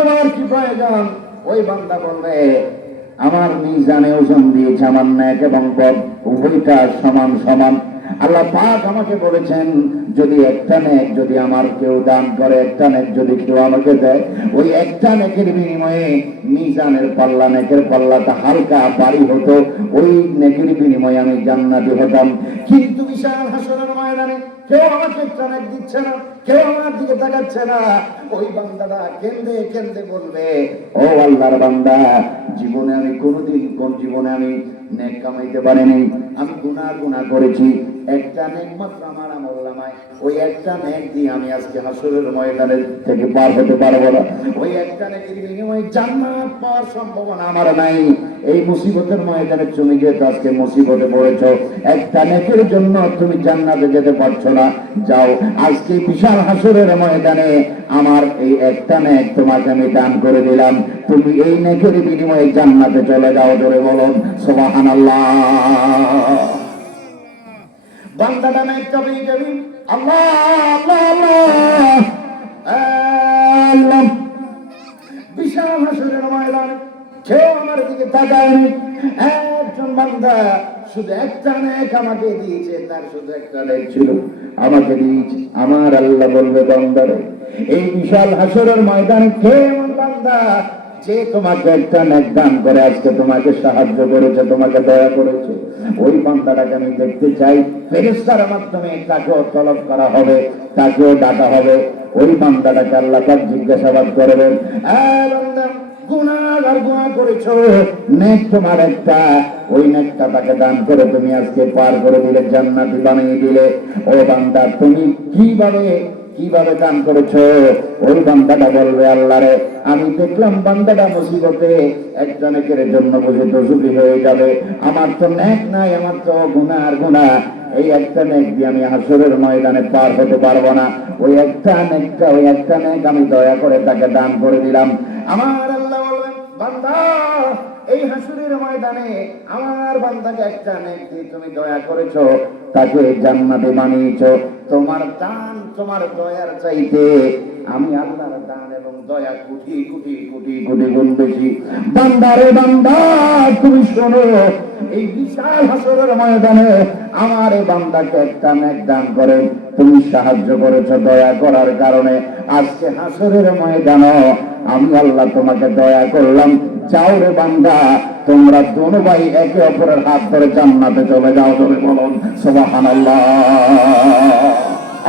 তোমার কি প্রয়োজন? ওই বান্দা বলবে, আমার মিজানে ওজন দিয়েছে আমার নেক এবং বদ উভয়টা সমান সমান। আল্লাহ পাক আমাকে বলেছেন, যদি একটা নেক যদি আমার কেউ দান করে, একটা নেক যদি কেউ আমাকে দেয়, ওই একটা নেকের বিনিময়ে মিজানের পাল্লা, নেকের পাল্লাটা হালকা ভারী হতো, ওই নেকের বিনিময়ে আমি জান্নাতি হতাম। কিন্তু বিশাল হাসরের ময়দানে কেউ আমাকে একটা নেক দিচ্ছে না, কেউ আমার দিকে তাকাচ্ছে না। ওই বান্দাটা কেঁদে কেঁদে বলবে, ও আল্লাহর বান্দা, জীবনে আমি জীবনে আমি নেক কামাইতে পারিনি, আমি গুনাহ করেছি, একটা নেক মাত্র আমার আমলনামায়, ওই একটা নেক দিয়ে আমি আজকে হাসরের ময়দানে থেকে পার হতে পারবো না। ওই একটা নেকের বিনিময়ে জান্নাত পাওয়ার সম্ভাবনা আমার নাই। এই মুসিবতের ময়দানে তুমি যেহেতু আজকে মুসিবতে পড়েছ, একটা নেকের জন্য তুমি জান্নাতে যেতে পারছো না, যাও আজকে বিশাল হাসরের ময়দানে আমার এই একটা নেক তোমাকে আমি দান করে দিলাম, তুমি এই নেকের বিনিময়ে জান্নাতে চলে যাও। ধরে বলো সুবহানাল্লাহ। বান্দাটা নেকটা পেয়ে যাবে, আল্লাহ আল্লাহ আল্লাহ আল্লাহ। বিশাল হাসরের ময়দানে কেউ আমার দিকে তাকায়নি, একজন বান্দা শুধু একটা নেক আমাকে দিয়েছে, তার শুধু একটা নেক ছিল, আমাকে দিয়েছে। আমার আল্লাহ বলবে, বান্দারে, এই বিশাল হাসরের ময়দানে কে এমন বান্দা যে তোমাকে একটা নেক দান করে আজকে তোমাকে সাহায্য করেছে, তোমাকে দয়া করেছে? ওই বান্দাটাকে আমি দেখতে চাই। ফেরেশতার মাধ্যমে তাকেও তলব করা হবে, তাকেও ডাকা হবে। ওই বান্দাটাকে আল্লাহ পাক জিজ্ঞাসাবাদ করবেন, বান্দা গুনাহ করেছো, নেক তোমার একটা, ওই নেকটা তাকে দান করে তুমি আজকে পার করে দিলে, জান্নাতি বানিয়ে দিলে। ও বান্দা, তুমি কিভাবে দান করেছো? ওই বান্দাটা বলবে, আল্লাহ রে, আমি দেখলাম বান্দাটা মুসিবতে, একটা নেকের জন্য বুঝে দোষী হয়ে যাবে, আমার তো নেক নাই, আমার তো গুনাহ, এই একটা নেক দিয়ে আমি হাসরের ময়দানে পার হতে পারবো না, ওই একটা নেক আমি দয়া করে তাকে দান করে দিলাম। আমার আল্লাহ বলবেন, বান্দা, এই হাসরের ময়দানে আমার বান্দাকে একটা নেক দিয়ে তুমি দয়া করেছো, তাকে জান্নাতে বানিয়েছো। তোমার দান, তোমার দয়ার চাইতে আমি আল্লাহর দান এবং দয়া কোটি কোটি কোটি কোটি গুণ বেশি। বান্দারে বান্দা, তুমি শোনো, এই বিশাল হাসরের ময়দানে আমার এই বান্দাকে একটা নেক দান করে তুমি সাহায্য করেছো, দয়া করার কারণে আজকে হাসরের ময়দানে আমি আল্লাহ তোমাকে দয়া করলাম। যাও রে বান্দা, তোমরা দোনো ভাই একে অপরের হাত ধরে জান্নাতে চলে যাও। ধরে বলুন সুবহানাল্লাহ,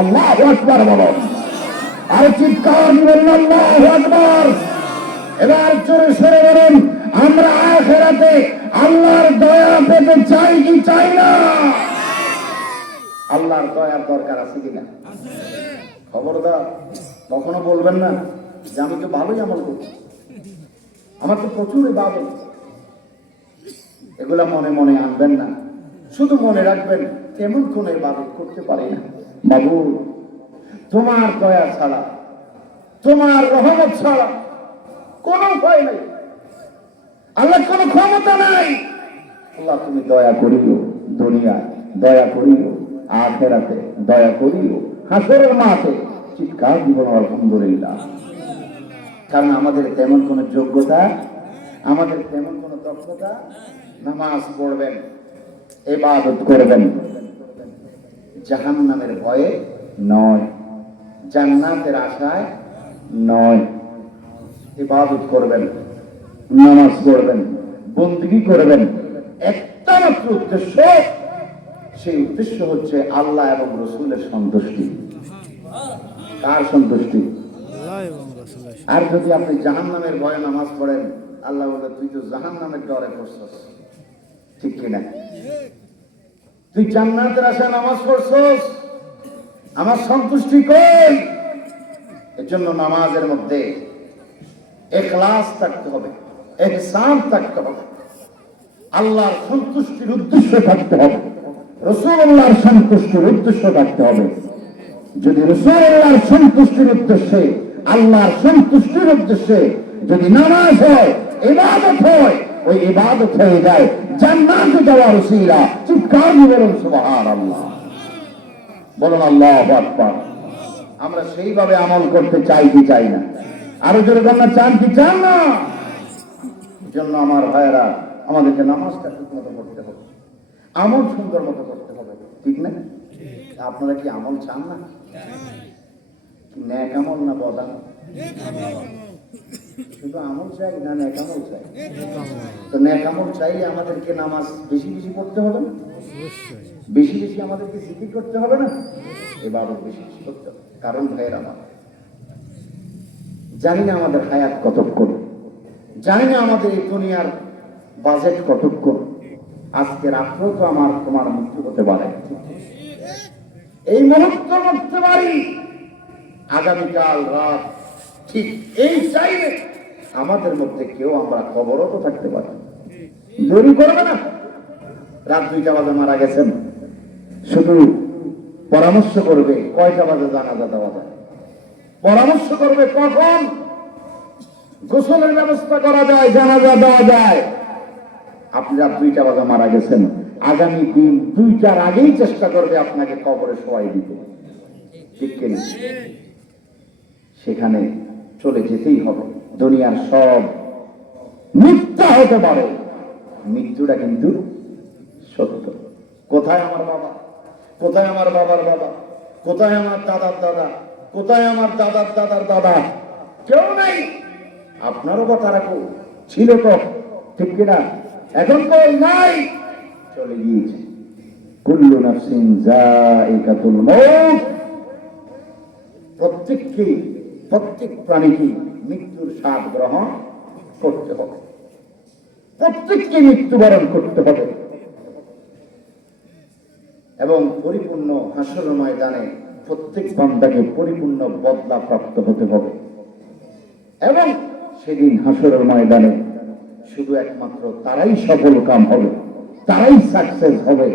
আল্লাহু আকবার বলুন, আর চিৎকার দিবেন আল্লাহু আকবার। এবার জোরে সরে বলুন, আমরা আখিরাতে আল্লাহর দয়া পেতে চাই কি চাই না? আল্লাহর দয়ার দরকার আছে কিনা? খবরদার কখনো বলবেন না যে আমি তো ভালোই আমল করছি, আমার তো প্রচুর ইবাদত। এগুলা মনে মনে আনবেন না, শুধু মনে রাখবেন তেমন কোন ইবাদত করতে পারি না। বাবু, তোমার দয়া ছাড়া, তোমার রহমত ছাড়া কোন উপায় নেই, আল্লাহ কোন ক্ষমতা নাই। আল্লাহ তুমি দয়া করিও, দুনিয়ায় দয়া করিও, আখিরাতে দয়া করিও, হাসরের মাঠে চিৎকার দিব আলহামদুলিল্লাহ। কারণ আমাদের তেমন কোন যোগ্যতা, আমাদের তেমন কোন দক্ষতা, নামাজ পড়বেন, ইবাদত করবেন জাহান্নামের ভয়ে নয়, জান্নাতের আশায় নয়। ইবাদত করবেন, নামাজ পড়বেন, বন্দেগী করবেন, একটা মাত্র উদ্দেশ্য, সেই উদ্দেশ্য হচ্ছে আল্লাহ এবং রাসূলের সন্তুষ্টি। কার সন্তুষ্টি? আর যদি আপনি জাহান্নামের ভয়ে নামাজ পড়েন, আল্লাহ বলে, তুই তো জাহান্নামের ডরে পড়ছস, ঠিক কিনা? তুই জান্নাতের আশায় নামাজ পড়ছস, আমার সন্তুষ্টি কই? এর জন্য নামাজের মধ্যে ইখলাস থাকতে হবে, ইহসান থাকতে হবে, আল্লাহর সন্তুষ্টির উদ্দেশ্য থাকতে হবে, রাসূলুল্লাহর সন্তুষ্টির উদ্দেশ্য থাকতে হবে। যদি রাসূলুল্লাহর সন্তুষ্টির উদ্দেশ্যে, আল্লাহর সন্তুষ্টির উদ্দেশ্যে যদি নামাজ হয়, ইবাদত হয়, ওই ইবাদত হয়ে যায় জান্নাতে যাওয়ার ওসিলা। চিৎকার দিয়ে বলুন সুবহানাল্লাহ, বলুন আল্লাহু আকবার। আমরা সেইভাবে আমল করতে চাই কি চাই না? আরো জোরে কন্যা চান কি চান না? এই জন্য আমার ভাইয়েরা, আমাদেরকে নামাজটা ঠিক মতো পড়তে হবে, আমল সুন্দর মতো করতে হবে, ঠিক না? আপনারা কি আমল চান না? ন্যাক আমল না বদা? শুধু আমল চাই না ন্যাক আমল চাই? তো ন্যাক আমল চাইলে আমাদেরকে নামাজ বেশি বেশি পড়তে হবে না? বেশি বেশি আমাদেরকে জিকির করতে হবে না? এবার বেশি বেশি করতে হবে। কারণ ভাইয়েরা আমার, জানি না আমাদের হায়াত কতক্ষণ, জানি না আমাদের এই দুনিয়ার বাজেট কতক্ষণ। আজকে রাত্রেও তো আমার তোমার মৃত্যু হতে পারে, এই মুহূর্ত করতে পারি, আগামীকাল রাত ঠিক এই চাইলে আমাদের মধ্যে কেউ আমরা খবরও থাকতে পারি। দেরি করবে না। রাত 2টা বাজে মারা গেছেন, শুধু পরামর্শ করবে কয়টা বাজে জানাজা দেওয়া যায়, পরামর্শ করবে কখন গোসলের ব্যবস্থা করা যায়, জানাজা দেওয়া যায়। আপনি রাত 2টা বাজে মারা গেছেন, আগামী দিন 2টার আগেই চেষ্টা করবে আপনাকে কবরে শোয়াই দিতে, ঠিক কিনা? সেখানে চলে যেতেই হবে। দুনিয়ার সব মিথ্যা হতে পারে, মৃত্যুটা কিন্তু সত্য। কোথায় আমার বাবা, কোথায় আমার বাবার বাবা, কোথায় আমার দাদার দাদা, কোথায় আমার দাদার দাদার দাদা? কেউ নাই। আপনারও কথা রাখো, ছিল তো, ঠিক কিনা? এখন তো নাই, চলে গিয়েছে। কুল্লু নাফসিন যায়িকাতুল মউত। প্রত্যেককে, প্রত্যেক প্রাণীকে মৃত্যুর স্বাদ গ্রহণ করতে হবে, প্রত্যেককে মৃত্যুবরণ করতে হবে। এবং পরিপূর্ণ হাসরের ময়দানে প্রত্যেক বান্দাকে পরিপূর্ণ বদলা প্রাপ্ত হতে হবে। এবং সেদিন হাসরের ময়দানে শুধু একমাত্র তারাই সফল কাম হবে, তারাই সাকসেস হবে,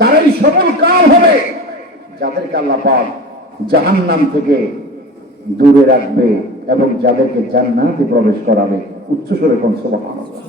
তারাই সফল কাম হবে যাদেরকে আল্লাহ পাক জাহান্নাম থেকে দূরে রাখবে এবং যাদেরকে জান্নাতে প্রবেশ করাবে। উচ্চস্বরে কোন সুবহানাল্লাহ।